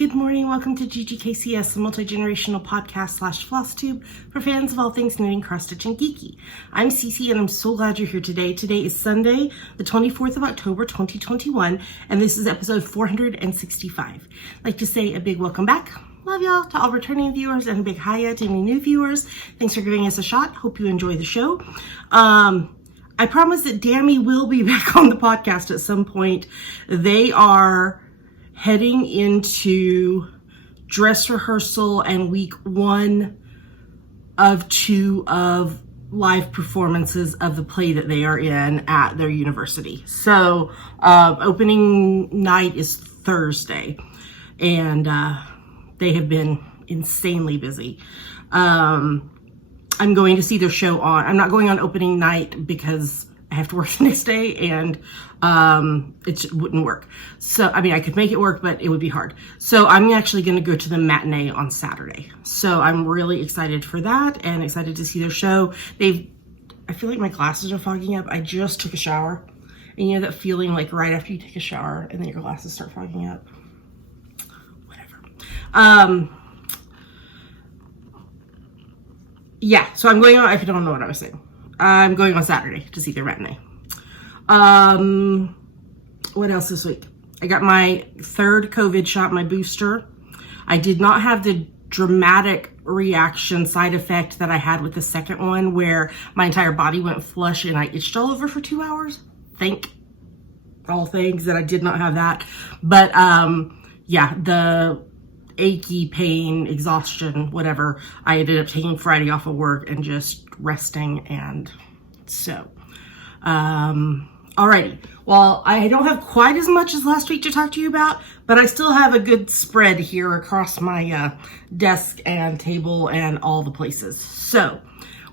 good morning. Welcome to GGKCS, the multi-generational podcast / FlossTube for fans of all things knitting, cross-stitch, and geeky. I'm Cece, and I'm so glad you're here today. Today is Sunday, the 24th of October, 2021, and this is episode 465. I'd like to say a big welcome back. Love y'all to all returning viewers, and a big hiya to any new viewers. Thanks for giving us a shot. Hope you enjoy the show. I promise that Dammy will be back on the podcast at some point. They are heading into dress rehearsal and week 1 of 2 of live performances of the play that they are in at their university. So opening night is Thursday, and they have been insanely busy. I'm going to see their show on. I'm not going on opening night because I have to work the next day, and it just wouldn't work. So, I mean, I could make it work, but it would be hard. So I'm actually going to go to the matinee on Saturday. So I'm really excited for that and excited to see their show. I feel like my glasses are fogging up. I just took a shower, and you know that feeling like right after you take a shower and then your glasses start fogging up? Whatever. Yeah, so I'm going on, if you don't know what I was saying, I'm going on Saturday to see their matinee. What else this week? I got my 3rd COVID shot, my booster. I did not have the dramatic reaction side effect that I had with the second one, where my entire body went flush and I itched all over for 2 hours. Thank all things that I did not have that. But yeah, the achy pain, exhaustion, whatever, I ended up taking Friday off of work and just resting. And so alrighty, well, I don't have quite as much as last week to talk to you about, but I still have a good spread here across my desk and table and all the places. So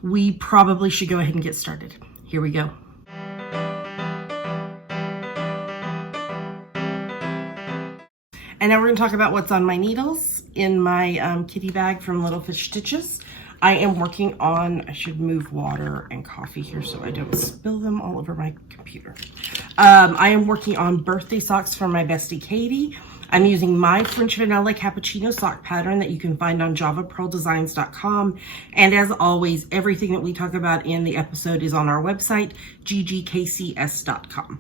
we probably should go ahead and get started. Here we go. And now we're going to talk about what's on my needles in my kitty bag from Little Fish Stitches. I am working on, I should move water and coffee here so I don't spill them all over my computer. I am working on birthday socks for my bestie Katie. I'm using my French Vanilla Cappuccino sock pattern that you can find on javapearldesigns.com. And as always, everything that we talk about in the episode is on our website, ggkcs.com.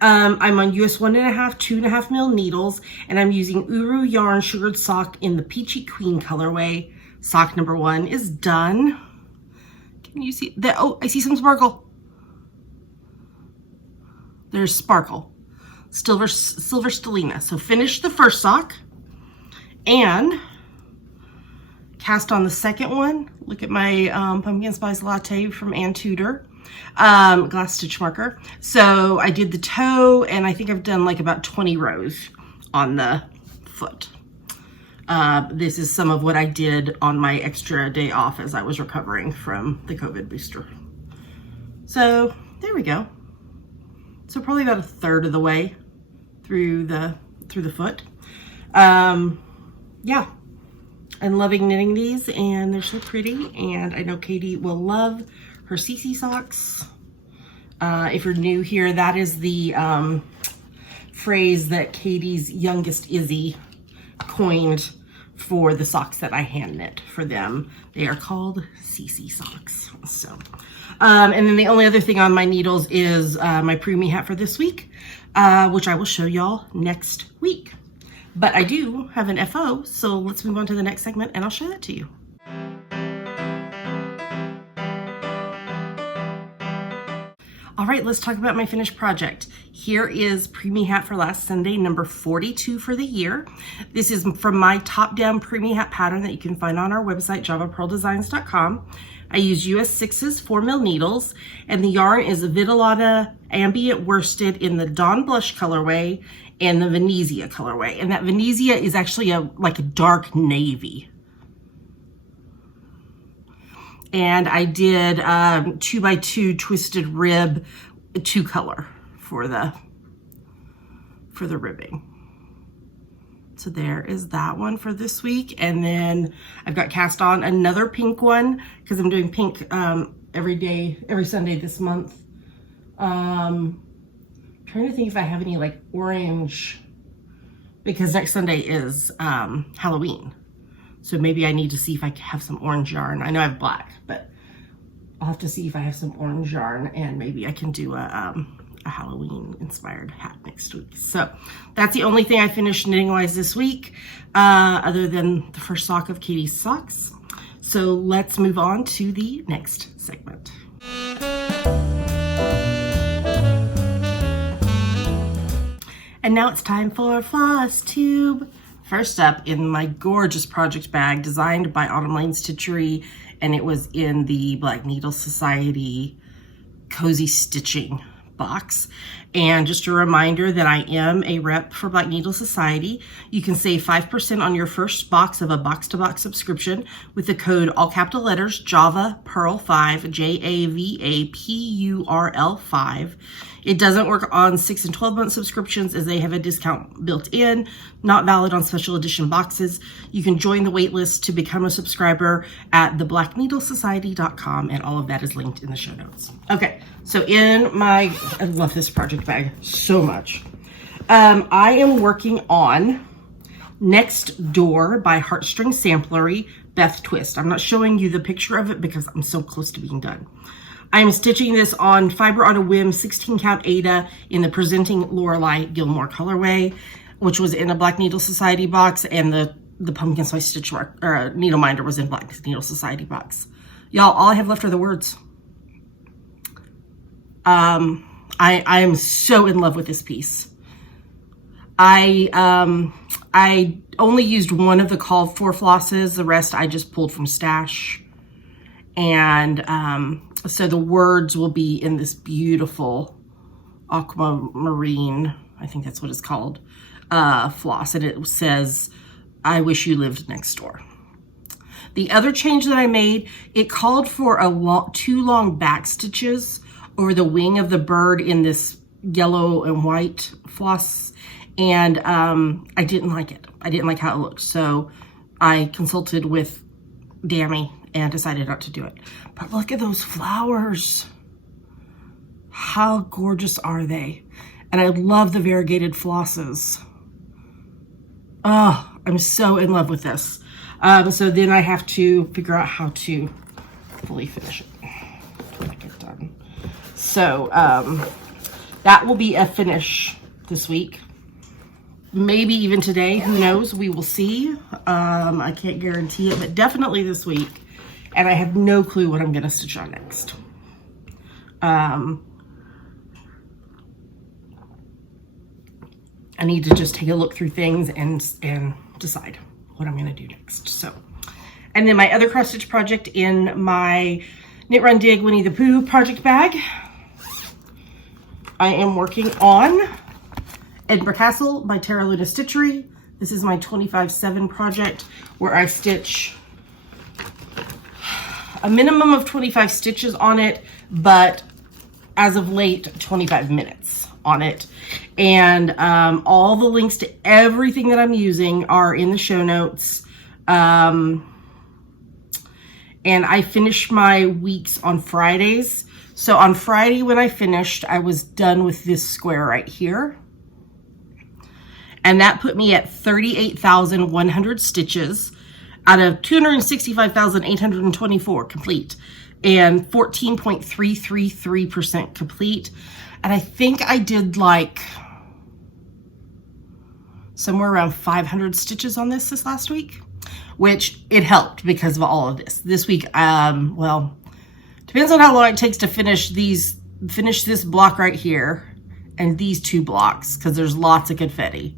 I'm on US 1.5, 2.5 mil needles, and I'm using Uru Yarn Sugared Sock in the Peachy Queen colorway. Sock number 1 is done. Can you see that? Oh, I see some sparkle. There's sparkle. Silver stellina. So finish the first sock and cast on the second one. Look at my pumpkin spice latte from Ann Tudor. Glass stitch marker. So I did the toe, and I think I've done like about 20 rows on the foot. This is some of what I did on my extra day off as I was recovering from the COVID booster. So there we go. So probably about 1/3 of the way through the foot. Yeah, I'm loving knitting these, and they're so pretty, and I know Katie will love her CC socks. If you're new here, that is the phrase that Katie's youngest Izzy coined for the socks that I hand knit for them. They are called CC socks. So, and then the only other thing on my needles is my preemie hat for this week, which I will show y'all next week. But I do have an FO, so let's move on to the next segment and I'll show that to you. All right, let's talk about my finished project. Here is Preemie Hat for Last Sunday, number 42 for the year. This is from my top-down Preemie Hat pattern that you can find on our website, javapearldesigns.com. I use US 6's 4 mil needles, and the yarn is a Vitellata Ambient Worsted in the Dawn Blush colorway and the Venezia colorway. And that Venezia is actually like a dark navy. And I did 2x2 twisted rib 2 color for the ribbing. So there is that one for this week. And then I've got cast on another pink one because I'm doing pink every Sunday this month. Trying to think if I have any like orange because next Sunday is Halloween. So maybe I need to see if I have some orange yarn. I know I have black, but I'll have to see if I have some orange yarn, and maybe I can do a Halloween inspired hat next week. So that's the only thing I finished knitting wise this week, other than the first sock of Katie's socks. So let's move on to the next segment. And now it's time for FlossTube. First up, in my gorgeous project bag designed by Autumnal Stitchery, and it was in the Black Needle Society Cozy Stitching box. And just a reminder that I am a rep for Black Needle Society. You can save 5% on your first box of a box-to-box subscription with the code, all capital letters, Java Pearl 5, JAVAPURL 5. It doesn't work on 6 and 12 month subscriptions as they have a discount built in, not valid on special edition boxes. You can join the waitlist to become a subscriber at theblackneedlesociety.com, and all of that is linked in the show notes. Okay, so I love this project bag so much. I am working on Next Door by Heartstring Samplery, Beth Twist. I'm not showing you the picture of it because I'm so close to being done. I'm stitching this on Fiber on a Whim 16 count Ada in the Presenting Lorelei Gilmore colorway, which was in a Black Needle Society box, and the Pumpkin Spice Stitch Needle Minder was in Black Needle Society box. Y'all, all I have left are the words. I am so in love with this piece. I only used one of the called for flosses. The rest I just pulled from Stash. And so the words will be in this beautiful aquamarine, I think that's what it's called, floss. And it says, I wish you lived next door. The other change that I made, it called for two long back stitches over the wing of the bird in this yellow and white floss. And I didn't like it. I didn't like how it looked. So I consulted with Dammy and decided not to do it. But look at those flowers. How gorgeous are they? And I love the variegated flosses. Oh, I'm so in love with this. So then I have to figure out how to fully finish it when I get done. So that will be a finish this week. Maybe even today, who knows? We will see. I can't guarantee it, but definitely this week. And I have no clue what I'm going to stitch on next. I need to just take a look through things and decide what I'm going to do next. So, and then my other cross stitch project in my Knit Run Dig Winnie the Pooh project bag, I am working on Edinburgh Castle by Terra Luna Stitchery. This is my 25/7 project where I stitch a minimum of 25 stitches on it, but as of late, 25 minutes on it. And all the links to everything that I'm using are in the show notes. And I finish my weeks on Fridays. So on Friday when I finished, I was done with this square right here. And that put me at 38,100 stitches out of 265,824 complete and 14.333% complete. And I think I did like somewhere around 500 stitches on this last week, which it helped because of all of this. This week, well, depends on how long it takes to finish this block right here and these two blocks, because there's lots of confetti.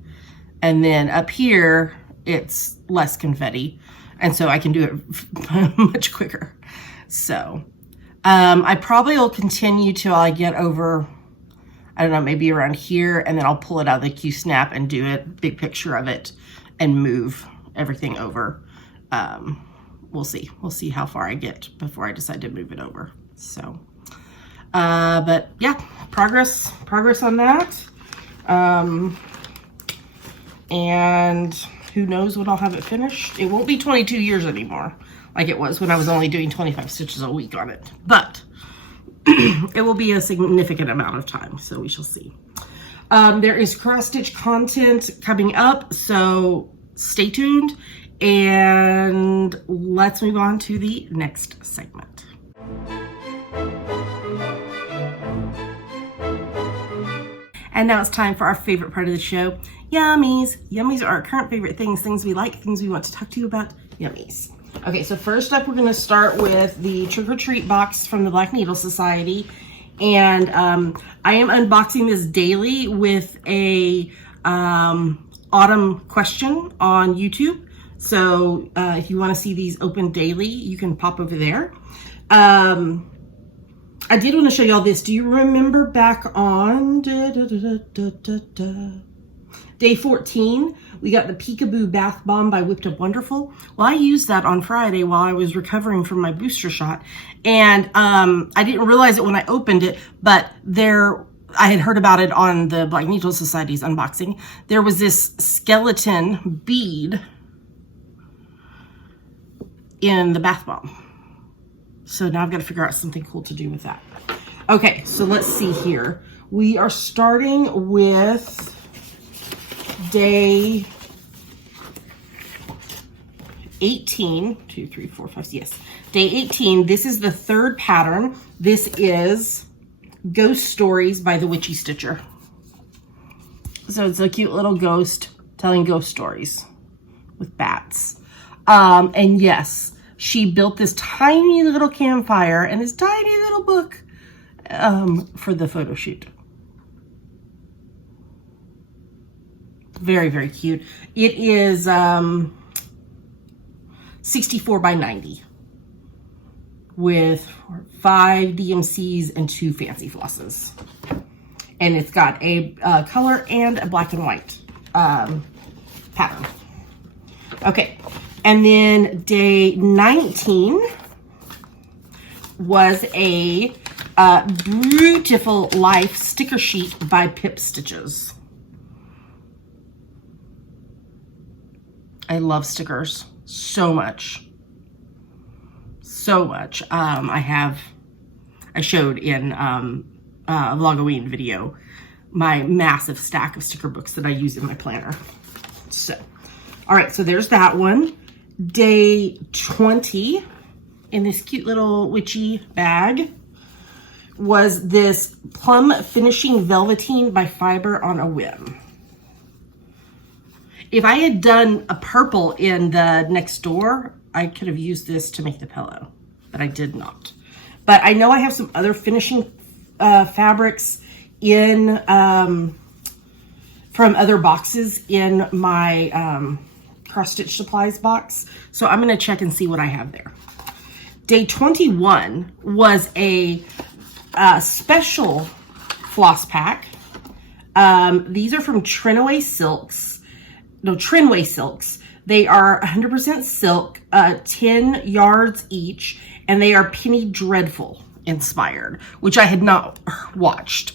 And then up here, it's less confetti. And so I can do it much quicker. So I probably will continue till I get over, I don't know, maybe around here, and then I'll pull it out of the Q-snap and do a big picture of it and move everything over. We'll see. We'll see how far I get before I decide to move it over. So, but yeah, progress on that. And who knows when I'll have it finished. It won't be 22 years anymore, like it was when I was only doing 25 stitches a week on it. But it will be a significant amount of time, so we shall see. There is cross-stitch content coming up, so stay tuned. And let's move on to the next segment. And now it's time for our favorite part of the show, yummies. Yummies are our current favorite things, things we like, things we want to talk to you about, yummies. Okay, so first up, we're gonna start with the Trick or Treat box from the Black Needle Society. And I am unboxing this daily with a autumn question on YouTube. So if you wanna see these open daily, you can pop over there. I did want to show y'all this. Do you remember back on day 14, we got the Peekaboo Bath Bomb by Whipped Up Wonderful? Well, I used that on Friday while I was recovering from my booster shot. And I didn't realize it when I opened it, but I had heard about it on the Black Needle Society's unboxing. There was this skeleton bead in the bath bomb. So now I've got to figure out something cool to do with that. Okay, so let's see here. We are starting with day 18. 2, 3, 4, 5, yes. Day 18. This is the third pattern. This is Ghost Stories by the Witchy Stitcher. So it's a cute little ghost telling ghost stories with bats. And yes, she built this tiny little campfire and this tiny little book for the photo shoot. Very, very cute. It is 64 by 90 with 5 DMCs and 2 fancy flosses. And it's got a color and a black and white pattern. Okay. And then day 19 was a Beautiful Life sticker sheet by Pip Stitches. I love stickers so much. So much. I showed in a Vlogoween video my massive stack of sticker books that I use in my planner. So, all right, so there's that one. Day 20 in this cute little witchy bag was this Plum Finishing Velveteen by Fiber on a Whim. If I had done a purple in the next door, I could have used this to make the pillow, but I did not. But I know I have some other finishing fabrics in from other boxes in my cross stitch supplies box. So I'm going to check and see what I have there. Day 21 was a special floss pack. These are from Trinway Silks. They are 100% silk, 10 yards each, and they are Penny Dreadful inspired, which I had not watched.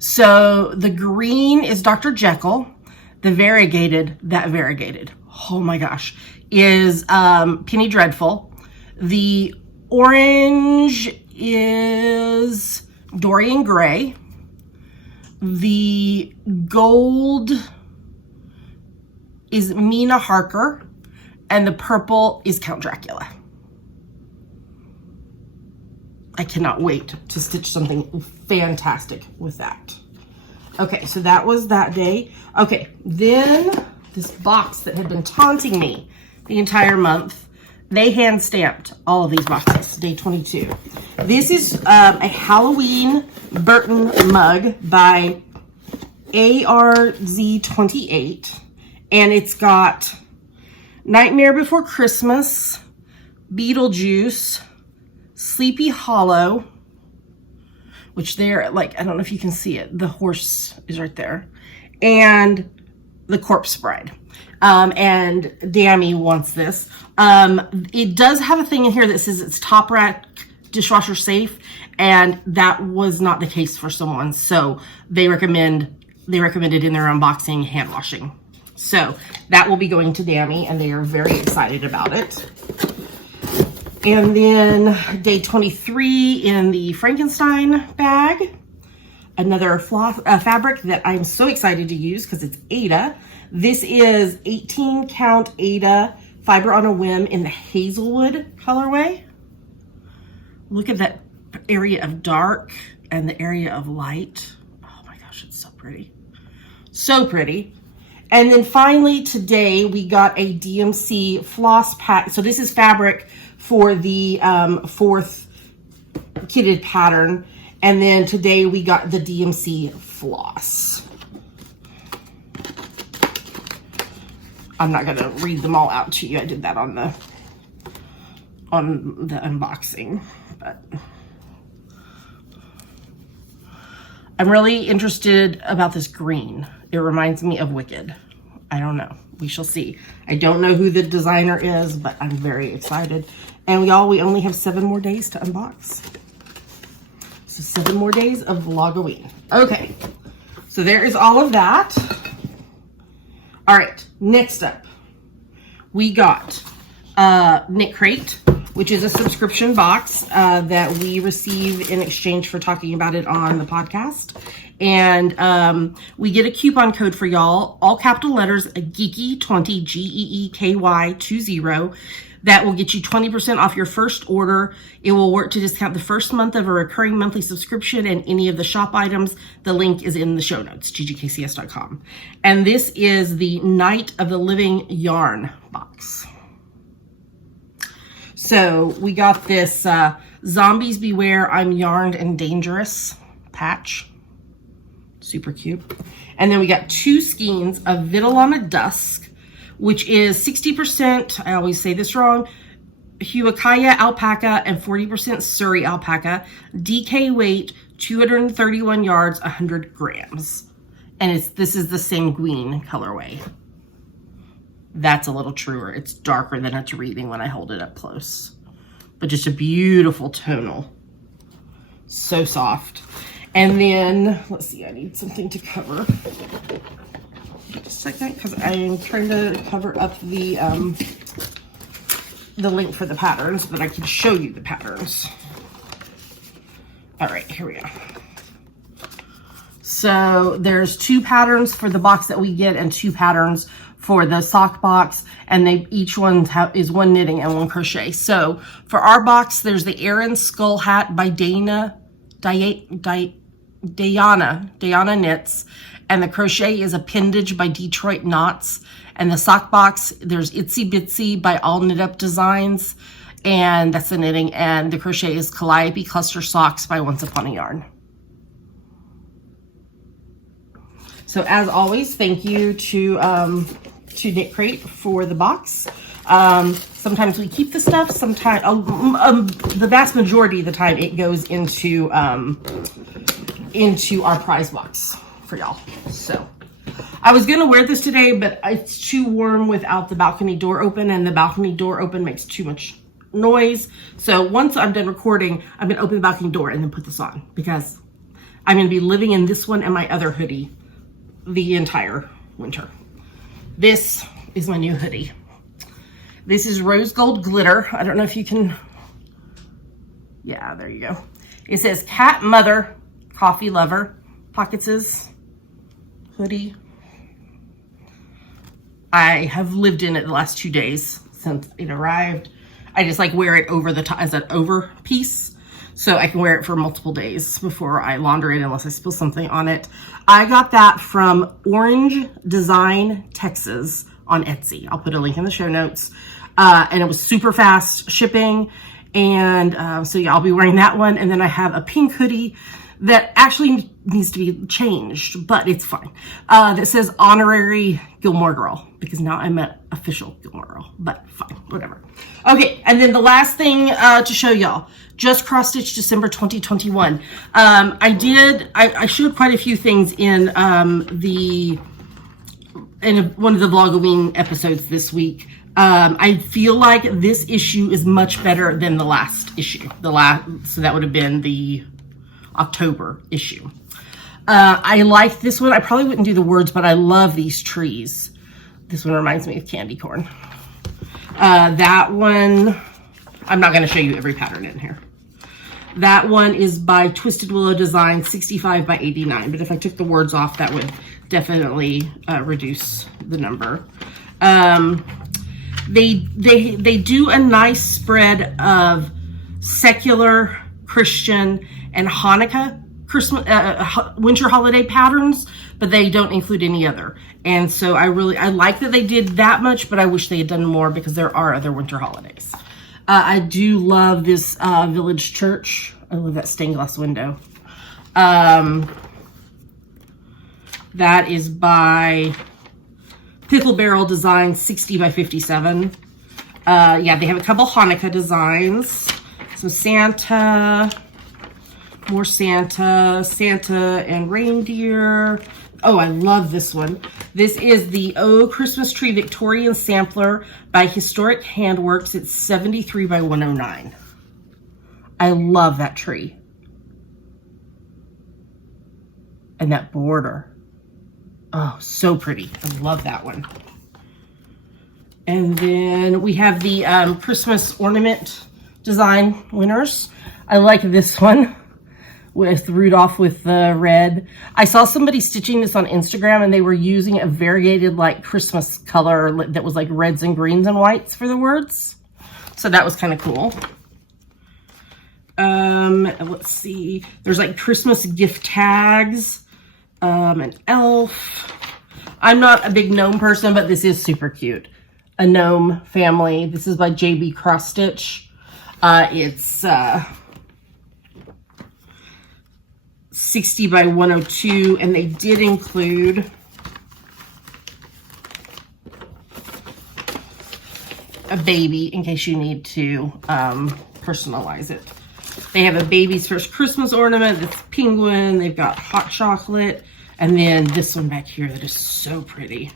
So the green is Dr. Jekyll. The variegated, oh my gosh, is Penny Dreadful. The orange is Dorian Gray. The gold is Mina Harker. And the purple is Count Dracula. I cannot wait to stitch something fantastic with that. Okay, so that was that day. Okay, then this box that had been taunting me the entire month, they hand stamped all of these boxes, day 22. This is a Halloween Burton mug by ARZ28, and it's got Nightmare Before Christmas, Beetlejuice, Sleepy Hollow, which they're like, I don't know if you can see it. The horse is right there. And the Corpse Bride. And Dammy wants this. It does have a thing in here that says it's top rack dishwasher safe. And that was not the case for someone. So they recommended in their unboxing hand washing. So that will be going to Dammy, and they are very excited about it. And then day 23 in the Frankenstein bag, another fabric that I'm so excited to use because it's Ada. This is 18 count Ada fiber on a whim in the Hazelwood colorway. Look at that area of dark and the area of light. Oh my gosh, it's so pretty. So pretty. And then finally today we got a DMC floss pack. So this is fabric for the 4th kitted pattern. And then today we got the DMC floss. I'm not gonna read them all out to you. I did that on the unboxing, but I'm really interested about this green. It reminds me of Wicked. I don't know. We shall see. I don't know who the designer is, but I'm very excited. And we only have 7 more days to unbox. So 7 more days of Vlogoween. Okay, so there is all of that. All right, next up, we got Knit Crate, which is a subscription box that we receive in exchange for talking about it on the podcast. And we get a coupon code for y'all, all capital letters, Geeky20, GEEKY20. That will get you 20% off your first order. It will work to discount the first month of a recurring monthly subscription and any of the shop items. The link is in the show notes, ggkcs.com. And this is the Night of the Living Yarn box. So we got this Zombies Beware, I'm Yarned and Dangerous patch. Super cute. And then we got 2 skeins of Vitellana Dusk, which is 60%, I always say this wrong, Huacaya alpaca and 40% Surrey alpaca. DK weight, 231 yards, 100 grams. And this is the sanguine colorway. That's a little truer. It's darker than it's reading when I hold it up close. But just a beautiful tonal. So soft. And then, let's see, I need something to cover. Just a second, because I am trying to cover up the link for the patterns, but I can show you the patterns. All right, here we go. So there's 2 patterns for the box that we get and 2 patterns for the sock box, and each one is 1 knitting and 1 crochet. So for our box, there's the Erin Skull Hat by Diana Knits, and the crochet is Appendage by Detroit Knots, and the sock box, there's Itsy Bitsy by All Knit Up Designs, and that's the knitting, and the crochet is Calliope Cluster Socks by Once Upon a Yarn. So as always, thank you to Knit Crate for the box. Sometimes we keep the stuff, sometimes, the vast majority of the time it goes into our prize box for y'all. So I was gonna wear this today, but it's too warm without the balcony door open, and the balcony door open makes too much noise. So once I'm done recording, I'm gonna open the balcony door and then put this on, because I'm gonna be living in this one and my other hoodie the entire winter. This is my new hoodie. This is rose gold glitter. I don't know if you can, yeah, there you go. It says Cat Mother Coffee Lover. Pockets' hoodie. I have lived in it the last 2 days since it arrived. I just like wear it over the top as an over piece, so I can wear it for multiple days before I launder it unless I spill something on it. I got that from Orange Design Texas on Etsy. I'll put a link in the show notes. And it was super fast shipping. And so yeah, I'll be wearing that one. And then I have a pink hoodie that actually needs to be changed, but it's fine. That says Honorary Gilmore Girl, because now I'm an official Gilmore Girl, but fine, whatever. Okay, and then the last thing to show y'all, just cross stitch December 2021. I showed quite a few things in one of the Vlogoween episodes this week. I feel like this issue is much better than the last issue. So that would have been the October issue. I like this one. I probably wouldn't do the words, but I love these trees. This one reminds me of candy corn. That one, I'm not going to show you every pattern in here. That one is by Twisted Willow Design, 65 by 89. But if I took the words off, that would definitely reduce the number. They do a nice spread of secular, Christian, and Hanukkah Christmas winter holiday patterns, but they don't include any other. And so I like that they did that much, but I wish they had done more because there are other winter holidays. I do love this village church. I love that stained glass window. That is by Pickle Barrel Design, 60 by 57. Yeah, they have a couple Hanukkah designs. Some Santa, more Santa and reindeer. Oh, I love this one. This is the Oh Christmas Tree Victorian Sampler by Historic Handworks. It's 73 by 109. I love that tree. And that border. Oh, so pretty. I love that one. And then we have the Christmas ornament design winners. I like this one with Rudolph with the red. I saw somebody stitching this on Instagram and they were using a variegated like Christmas color that was like reds and greens and whites for the words. So that was kind of cool. Let's see. There's like Christmas gift tags, an elf. I'm not a big gnome person, but this is super cute. A gnome family. This is by JB Cross Stitch. It's 60 by 102, and they did include a baby in case you need to personalize it. They have a baby's first Christmas ornament. It's penguin. They've got hot chocolate, and then this one back here that is so pretty.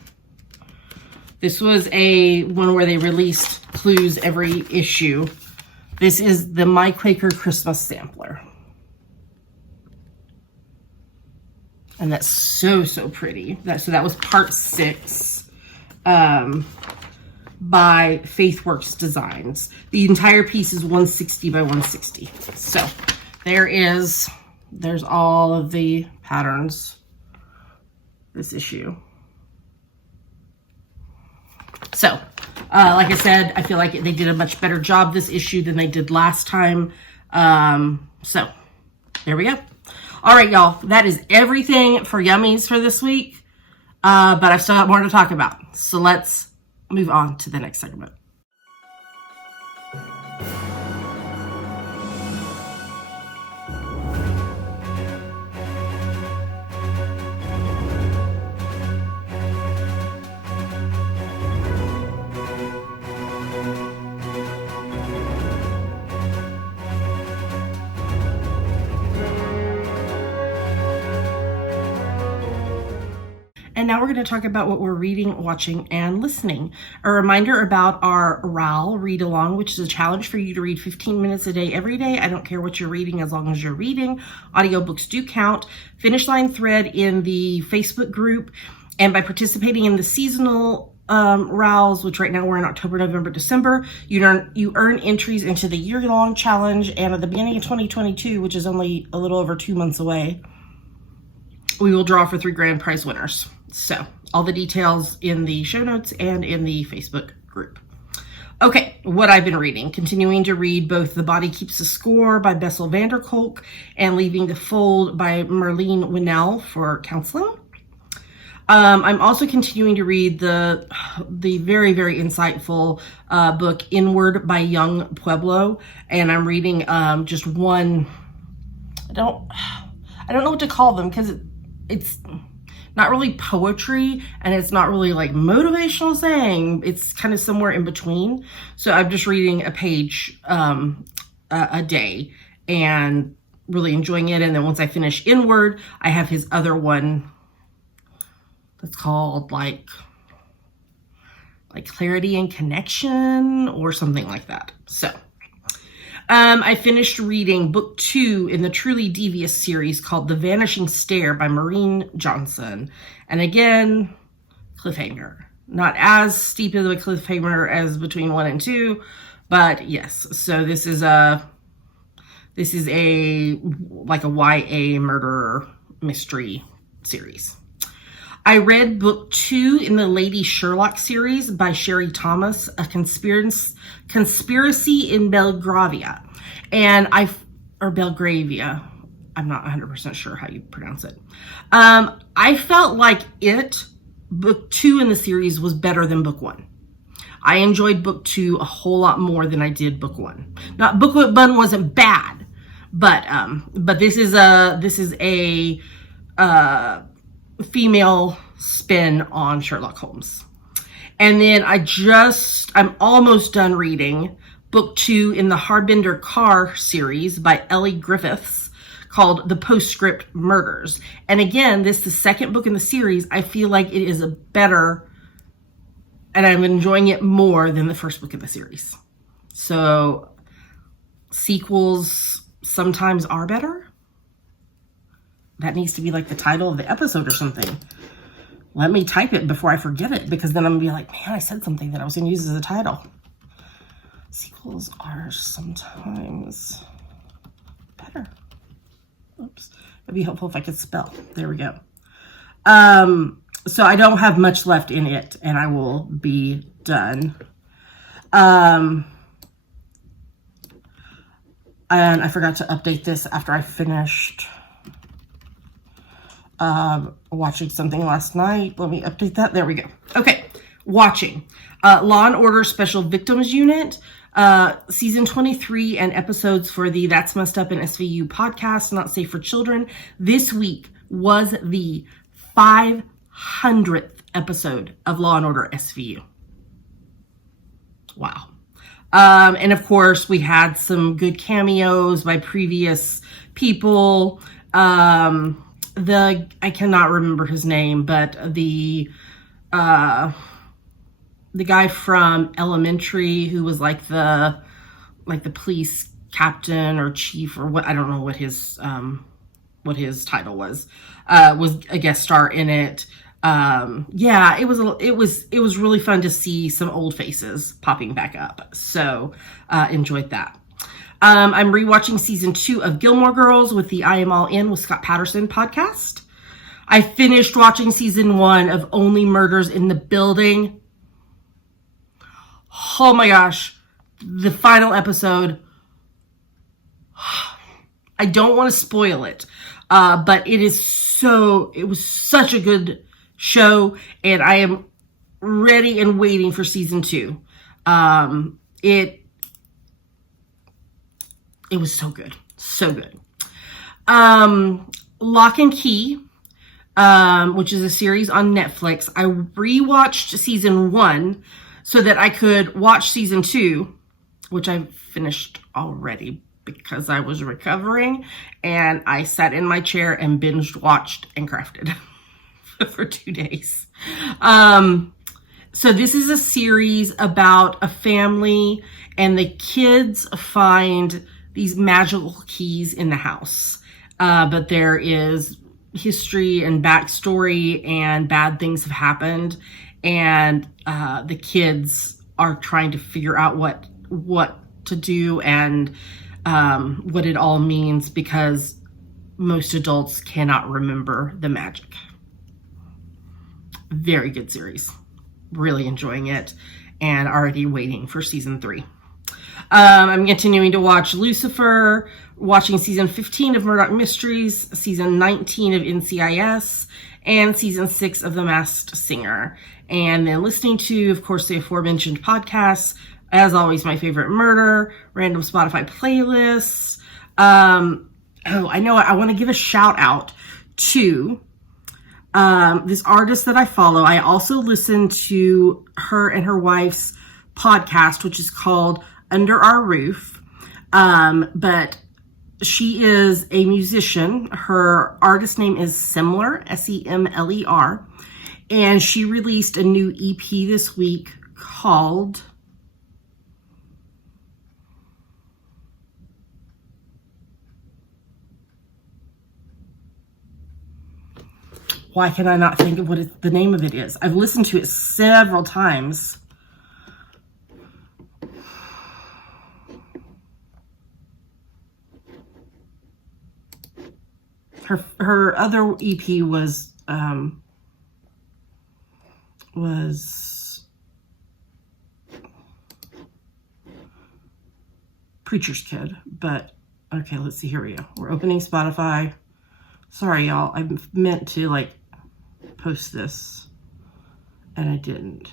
This was one where they released clues every issue. This is the My Quaker Christmas Sampler. And that's so, so pretty. So that was part 6 by Faithworks Designs. The entire piece is 160 by 160. So there's all of the patterns this issue. So, like I said, I feel like they did a much better job this issue than they did last time. So, there we go. All right, y'all. That is everything for Yummies for this week. But I've still got more to talk about. So, let's move on to the next segment. And now we're going to talk about what we're reading, watching, and listening. A reminder about our RAL read along, which is a challenge for you to read 15 minutes a day every day. I don't care what you're reading as long as you're reading. Audiobooks do count. Finish line thread in the Facebook group. And by participating in the seasonal RALs, which right now we're in October, November, December, you earn entries into the year-long challenge. And at the beginning of 2022, which is only a little over 2 months away, we will draw for 3 grand prize winners. So all the details in the show notes and in the Facebook group. Okay, what I've been reading. Continuing to read both The Body Keeps the Score by Bessel van der Kolk and Leaving the Fold by Marlene Winnell for counseling. I'm also continuing to read the very, very insightful book Inward by Young Pueblo. And I'm reading just one. I don't know what to call them because it's not really poetry and it's not really like motivational saying. It's kind of somewhere in between. So I'm just reading a page a day and really enjoying it. And then once I finish Inward, I have his other one that's called like Clarity and Connection or something like that. So I finished reading book 2 in the Truly Devious series called The Vanishing Stare by Maureen Johnson. And again, cliffhanger. Not as steep of a cliffhanger as between 1 and 2, but yes. So this This is like a YA murder mystery series. I read book 2 in the Lady Sherlock series by Sherry Thomas, A Conspiracy in Belgravia. Or Belgravia. I'm not 100% sure how you pronounce it. I felt like book 2 in the series was better than book 1. I enjoyed book 2 a whole lot more than I did book 1. Not book 1 wasn't bad, but this is a female spin on Sherlock Holmes. And then I'm almost done reading book 2 in the Harbinder Carr series by Ellie Griffiths, called The Postscript Murders. And again, this is the second book in the series. I feel like it is better, and I'm enjoying it more than the first book in the series. So sequels sometimes are better. That needs to be like the title of the episode or something. Let me type it before I forget it, because then I'm going to be like, man, I said something that I was going to use as a title. Sequels are sometimes better. Oops. It'd be helpful if I could spell. There we go. So I don't have much left in it, and I will be done. And I forgot to update this after I finished watching something last night. Let me update that. There we go. Okay. Watching Law and Order Special Victims Unit, season 23 and episodes for the That's Messed Up in SVU podcast, Not Safe for Children. This week was the 500th episode of Law and Order SVU. Wow. And of course, we had some good cameos by previous people. I cannot remember his name, but the guy from Elementary, who was like the police captain or chief or what, I don't know what his title was a guest star in it. Yeah, it was really fun to see some old faces popping back up. So, enjoyed that. I'm rewatching season 2 of Gilmore Girls with the I Am All In with Scott Patterson podcast. I finished watching season 1 of Only Murders in the Building. Oh my gosh. The final episode. I don't want to spoil it. But it was such a good show, and I am ready and waiting for season 2. It was so good. So good. Lock and Key, which is a series on Netflix. I rewatched season 1 so that I could watch season 2, which I finished already because I was recovering, and I sat in my chair and binged, watched, and crafted for 2 days. So this is a series about a family, and the kids find these magical keys in the house. But there is history and backstory, and bad things have happened, and the kids are trying to figure out what to do and what it all means, because most adults cannot remember the magic. Very good series. Really enjoying it, and already waiting for season 3. I'm continuing to watch Lucifer, watching season 15 of Murdoch Mysteries, season 19 of NCIS, and season 6 of The Masked Singer. And then listening to, of course, the aforementioned podcasts. As always, My Favorite Murder, random Spotify playlists. I know I want to give a shout out to this artist that I follow. I also listen to her and her wife's podcast, which is called Under Our Roof. But she is a musician. Her artist name is Semler, Semler. And she released a new EP this week called Why can I not think of what the name of it is? I've listened to it several times. Her other EP was Preacher's Kid, but okay, let's see, here we go. We're opening Spotify. Sorry, y'all, I meant to like post this and I didn't.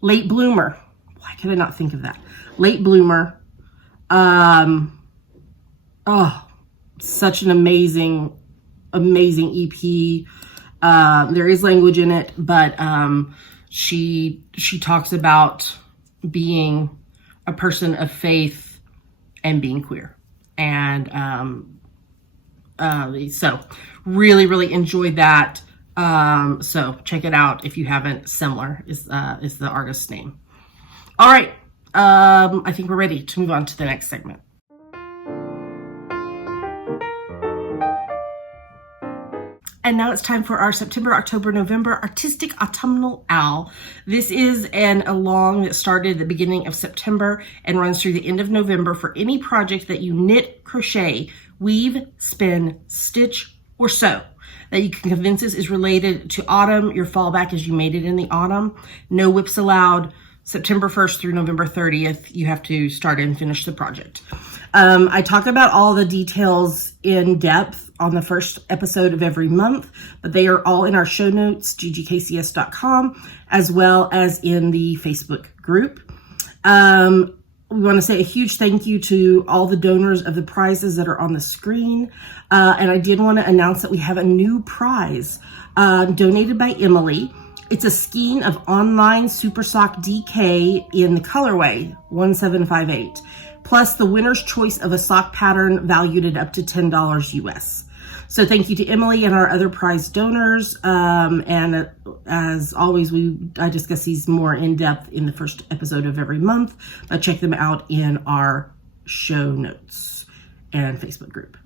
Late Bloomer. Why could I not think of that? Late Bloomer. Oh, such an amazing EP. There is language in it, but she talks about being a person of faith and being queer. And so really enjoyed that. So check it out if you haven't. Similar is the artist's name. All right. I think we're ready to move on to the next segment. And now it's time for our September, October, November Artistic Autumnal Owl. This is an along that started at the beginning of September and runs through the end of November for any project that you knit, crochet, weave, spin, stitch, or sew that you can convince us is related to autumn. Your fallback is you made it in the autumn. No whips allowed. September 1st through November 30th, you have to start and finish the project. I talk about all the details in depth on the first episode of every month, but they are all in our show notes, ggkcs.com, as well as in the Facebook group. We want to say a huge thank you to all the donors of the prizes that are on the screen. And I did want to announce that we have a new prize donated by Emily. It's a skein of online Super Sock DK in the colorway 1758, plus the winner's choice of a sock pattern valued at up to $10 US. So thank you to Emily and our other prize donors. And as always, I discuss these more in depth in the first episode of every month, but check them out in our show notes and Facebook group.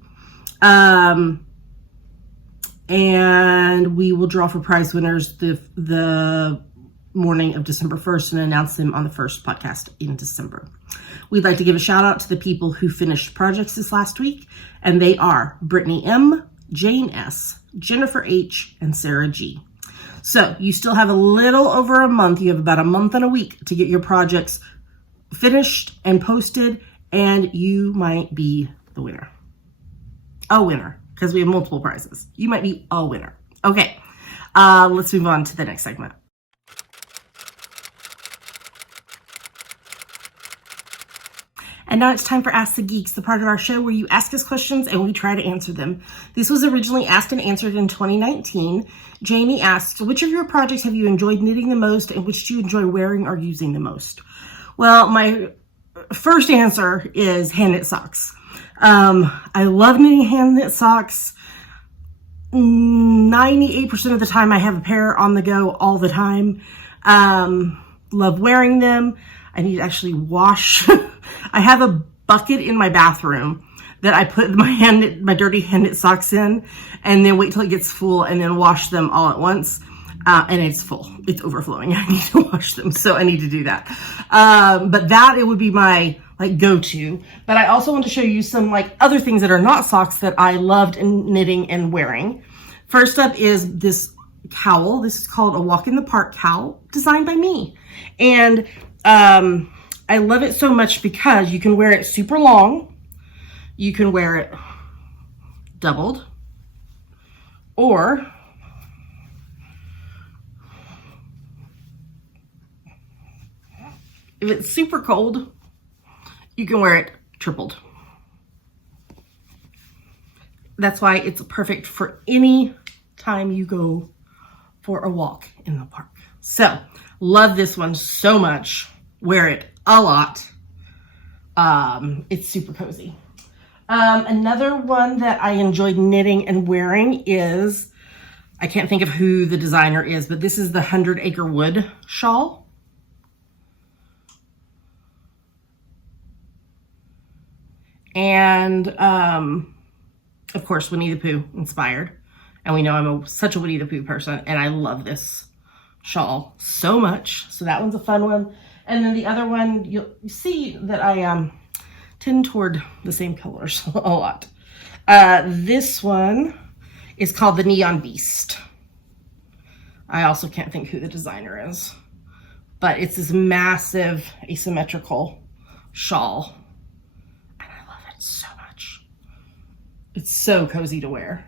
And we will draw for prize winners the morning of December 1st and announce them on the first podcast in December. We'd like to give a shout out to the people who finished projects this last week, and they are Brittany M, Jane S, Jennifer H, and Sarah G. So you still have a little over a month. You have about a month and a week to get your projects finished and posted, and you might be the winner. A winner, because we have multiple prizes. You might be a winner. Okay, let's move on to the next segment. And now it's time for Ask the Geeks, the part of our show where you ask us questions and we try to answer them. This was originally asked and answered in 2019. Jamie asked, which of your projects have you enjoyed knitting the most and which do you enjoy wearing or using the most? Well, my first answer is hand knit socks. I love knitting hand knit socks. 98% of the time I have a pair on the go all the time. Love wearing them. I need to actually wash. I have a bucket in my bathroom that I put my dirty hand knit socks in and then wait till it gets full and then wash them all at once. And it's full. It's overflowing. I need to wash them. So I need to do that. But that, it would be my like go-to. But I also want to show you some like other things that are not socks that I loved in knitting and wearing. First up is this cowl. This is called a Walk in the Park cowl, designed by me. And I love it so much because you can wear it super long. You can wear it doubled, or if it's super cold, you can wear it tripled. That's why it's perfect for any time you go for a walk in the park. So, love this one so much. Wear it a lot. It's super cozy. Another one that I enjoyed knitting and wearing is, I can't think of who the designer is, but this is the 100 Acre Wood shawl. And, of course, Winnie the Pooh inspired. And we know I'm such a Winnie the Pooh person, and I love this shawl so much. So that one's a fun one. And then the other one, you see that I tend toward the same colors a lot. This one is called the Neon Beast. I also can't think who the designer is, but it's this massive asymmetrical shawl. And I love it so much. It's so cozy to wear.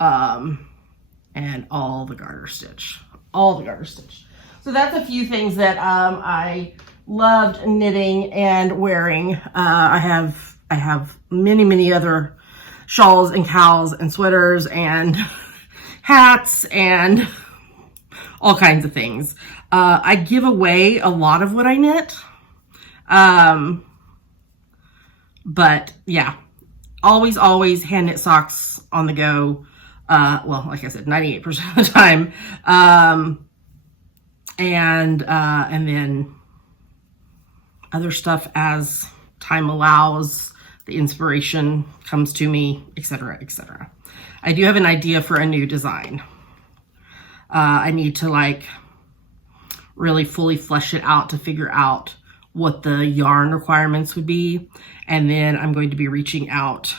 And all the garter stitch. So that's a few things that I loved knitting and wearing. I have many other shawls and cowls and sweaters and hats and all kinds of things. I give away a lot of what I knit. But yeah, always hand knit socks on the go. Well, like I said, 98% of the time. And then other stuff as time allows, the inspiration comes to me, etc., etc. I do have an idea for a new design. I need to really fully flesh it out to figure out what the yarn requirements would be. And then I'm going to be reaching out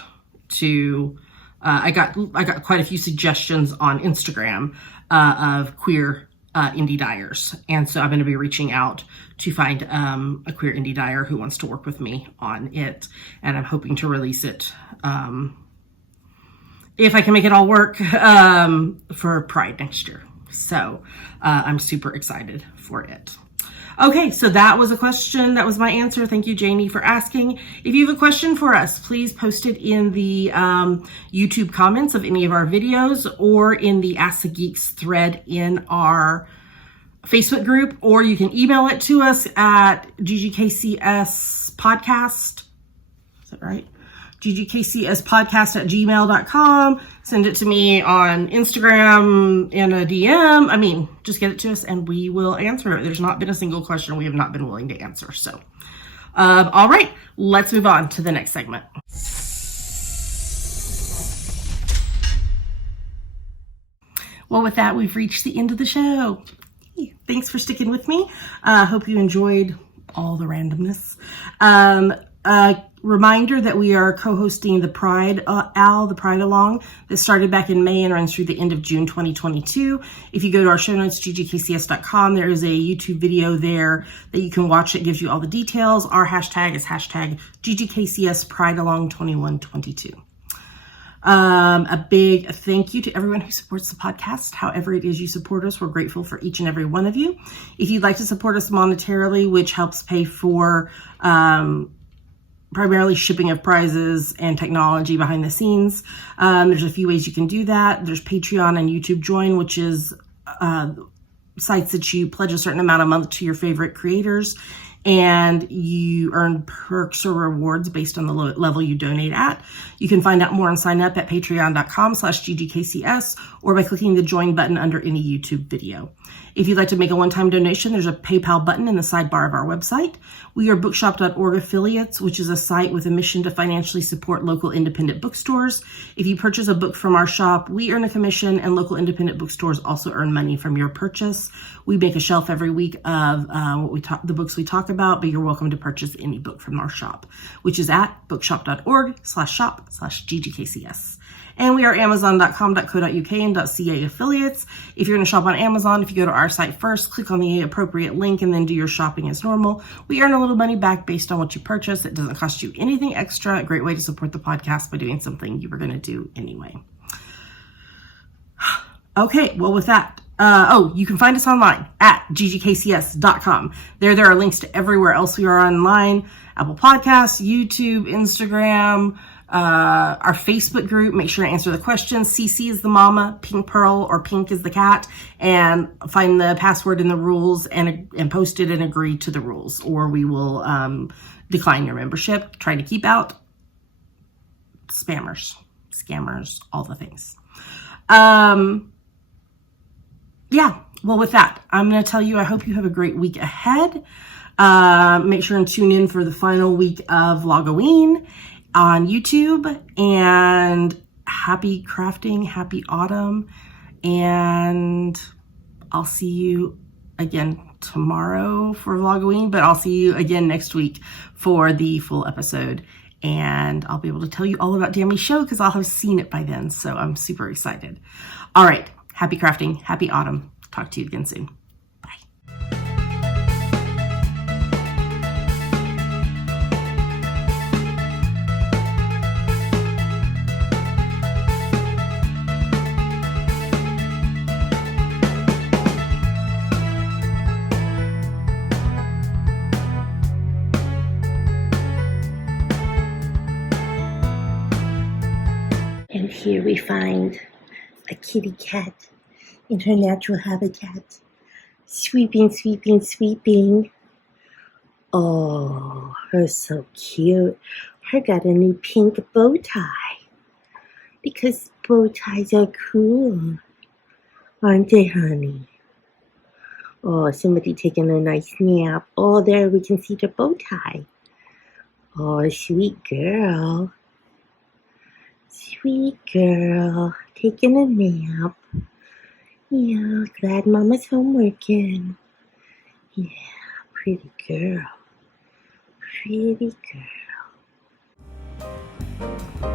to, I got quite a few suggestions on Instagram of queer indie dyers. And so I'm going to be reaching out to find a queer indie dyer who wants to work with me on it. And I'm hoping to release it, if I can make it all work, for Pride next year. So I'm super excited for it. Okay, so that was a question. That was my answer. Thank you, Janie, for asking. If you have a question for us, please post it in the YouTube comments of any of our videos or in the Ask the Geeks thread in our Facebook group, or you can email it to us at GGKCS podcast. Is that right? GGKCSpodcast@gmail.com. Send it to me on Instagram in a DM. I mean, just get it to us and we will answer it. There's not been a single question we have not been willing to answer. So, all right, let's move on to the next segment. Well, with that, we've reached the end of the show. Thanks for sticking with me. Hope you enjoyed all the randomness. Reminder that we are co-hosting the Pride the Pride Along that started back in May and runs through the end of June 2022. If you go to our show notes, ggkcs.com, there is a YouTube video there that you can watch. It gives you all the details. Our hashtag is hashtag GGKCS Pride Along 2122. A big thank you to everyone who supports the podcast. However it is you support us, we're grateful for each and every one of you. If you'd like to support us monetarily, which helps pay for primarily shipping of prizes and technology behind the scenes, there's a few ways you can do that. There's Patreon and YouTube Join, which is sites that you pledge a certain amount a month to your favorite creators, and you earn perks or rewards based on the level you donate at. You can find out more and sign up at patreon.com/GGKCS or by clicking the join button under any YouTube video. If you'd like to make a one-time donation, there's a PayPal button in the sidebar of our website. We are bookshop.org affiliates, which is a site with a mission to financially support local independent bookstores. If you purchase a book from our shop, we earn a commission, and local independent bookstores also earn money from your purchase. We make a shelf every week of the books we talk about, but you're welcome to purchase any book from our shop, which is at bookshop.org/shop/GGKCS. And we are amazon.com.co.uk and .ca affiliates. If you're going to shop on Amazon, if you go to our site first, click on the appropriate link and then do your shopping as normal. We earn a little money back based on what you purchase. It doesn't cost you anything extra. A great way to support the podcast by doing something you were going to do anyway. Okay, well with that, you can find us online at ggkcs.com. There are links to everywhere else we are online. Apple Podcasts, YouTube, Instagram, our Facebook group. Make sure to answer the questions. CC is the mama, Pink Pearl or Pink is the cat, and find the password in the rules and post it and agree to the rules, or we will decline your membership. Try to keep out spammers, scammers, all the things. Yeah, well, with that, I'm going to tell you, I hope you have a great week ahead. Make sure and tune in for the final week of Vlogoween on YouTube, and happy crafting, happy autumn, and I'll see you again tomorrow for Vlogoween, but I'll see you again next week for the full episode. and I'll be able to tell you all about Dammy's show because I'll have seen it by then, so I'm super excited. All right, happy crafting, happy autumn. Talk to you again soon. And here we find a kitty cat in her natural habitat. Sweeping, sweeping, sweeping. Oh, her so cute. Her got a new pink bow tie. Because bow ties are cool. Aren't they, honey? Oh, somebody taking a nice nap. Oh, there we can see the bow tie. Oh, sweet girl. Sweet girl, taking a nap. Yeah, glad Mama's home working. Yeah, pretty girl. Pretty girl.